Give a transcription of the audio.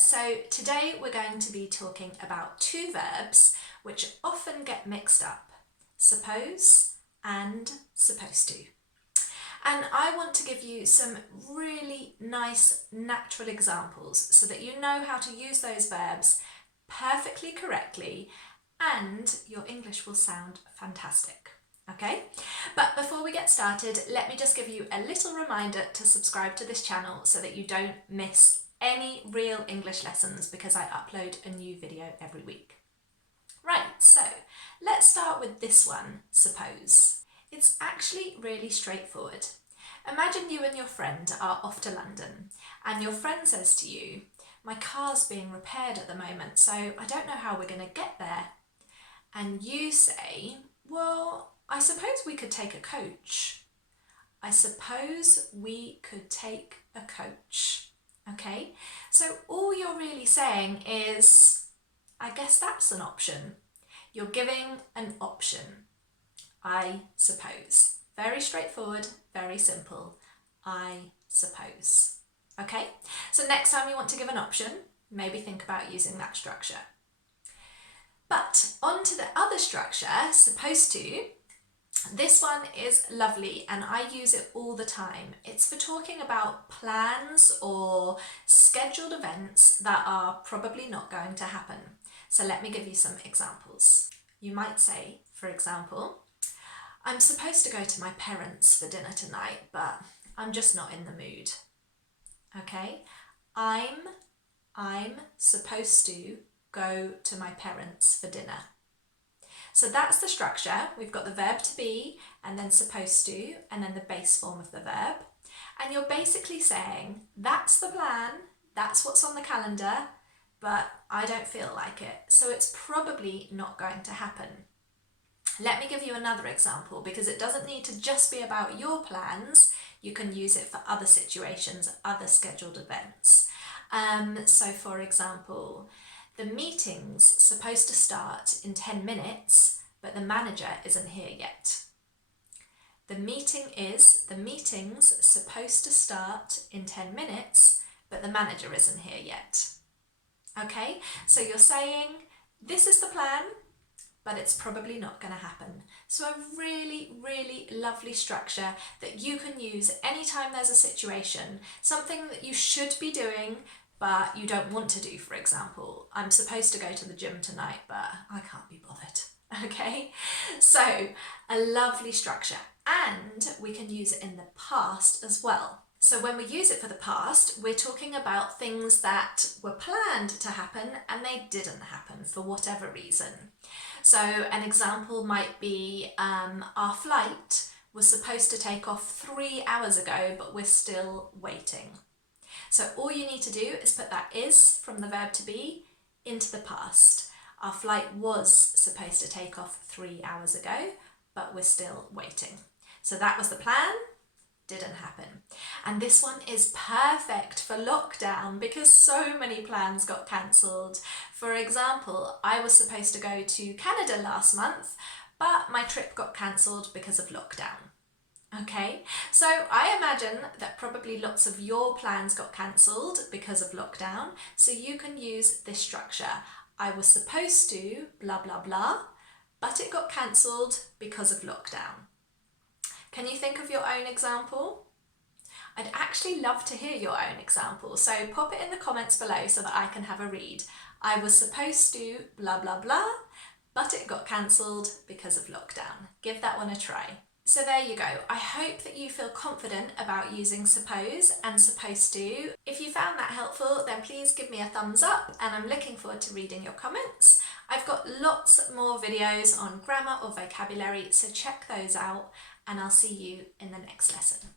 So today we're going to be talking about two verbs which often get mixed up, suppose and supposed to. And I want to give you some really nice natural examples so that you know how to use those verbs perfectly correctly and your English will sound fantastic. Okay, but before we get started, let me just give you a little reminder to subscribe to this channel so that you don't miss any real English lessons because I upload a new video every week. Right, so let's start with this one, suppose. It's actually really straightforward. Imagine you and your friend are off to London and your friend says to you, "My car's being repaired at the moment, so I don't know how we're going to get there." And you say, "Well, I suppose we could take a coach." I suppose we could take a coach. Okay, so all you're really saying is, I guess that's an option. You're giving an option. I suppose. Very straightforward, very simple. I suppose. Okay, so next time you want to give an option, maybe think about using that structure. But on to the other structure, supposed to. This one is lovely and I use it all the time. It's for talking about plans or scheduled events that are probably not going to happen. So let me give you some examples. You might say, for example, "I'm supposed to go to my parents for dinner tonight, but I'm just not in the mood." Okay, I'm supposed to go to my parents for dinner. So that's the structure. We've got the verb to be and then supposed to and then the base form of the verb. And you're basically saying, that's the plan, that's what's on the calendar, but I don't feel like it. So it's probably not going to happen. Let me give you another example because it doesn't need to just be about your plans. You can use it for other situations, other scheduled events. So for example, the meeting's supposed to start in 10 minutes, but the manager isn't here yet. The meeting's supposed to start in 10 minutes, but the manager isn't here yet. Okay, so you're saying, this is the plan, but it's probably not going to happen. So a really, really lovely structure that you can use anytime there's a situation, something that you should be doing, but you don't want to do. For example, I'm supposed to go to the gym tonight, but I can't be bothered. Okay, so a lovely structure, and we can use it in the past as well. So when we use it for the past, we're talking about things that were planned to happen and they didn't happen for whatever reason. So an example might be our flight was supposed to take off 3 hours ago, but we're still waiting. So all you need to do is put that is from the verb to be into the past. Our flight was supposed to take off 3 hours ago, but we're still waiting. So that was the plan, didn't happen. And this one is perfect for lockdown because so many plans got cancelled. For example, I was supposed to go to Canada last month, but my trip got cancelled because of lockdown. Okay, so I imagine that probably lots of your plans got cancelled because of lockdown, so you can use this structure. I was supposed to blah blah blah, but it got cancelled because of lockdown. Can you think of your own example? I'd actually love to hear your own example, so pop it in the comments below so that I can have a read. I was supposed to blah blah blah, but it got cancelled because of lockdown. Give that one a try. So there you go. I hope that you feel confident about using suppose and supposed to. If you found that helpful, then please give me a thumbs up and I'm looking forward to reading your comments. I've got lots more videos on grammar or vocabulary, so check those out and I'll see you in the next lesson.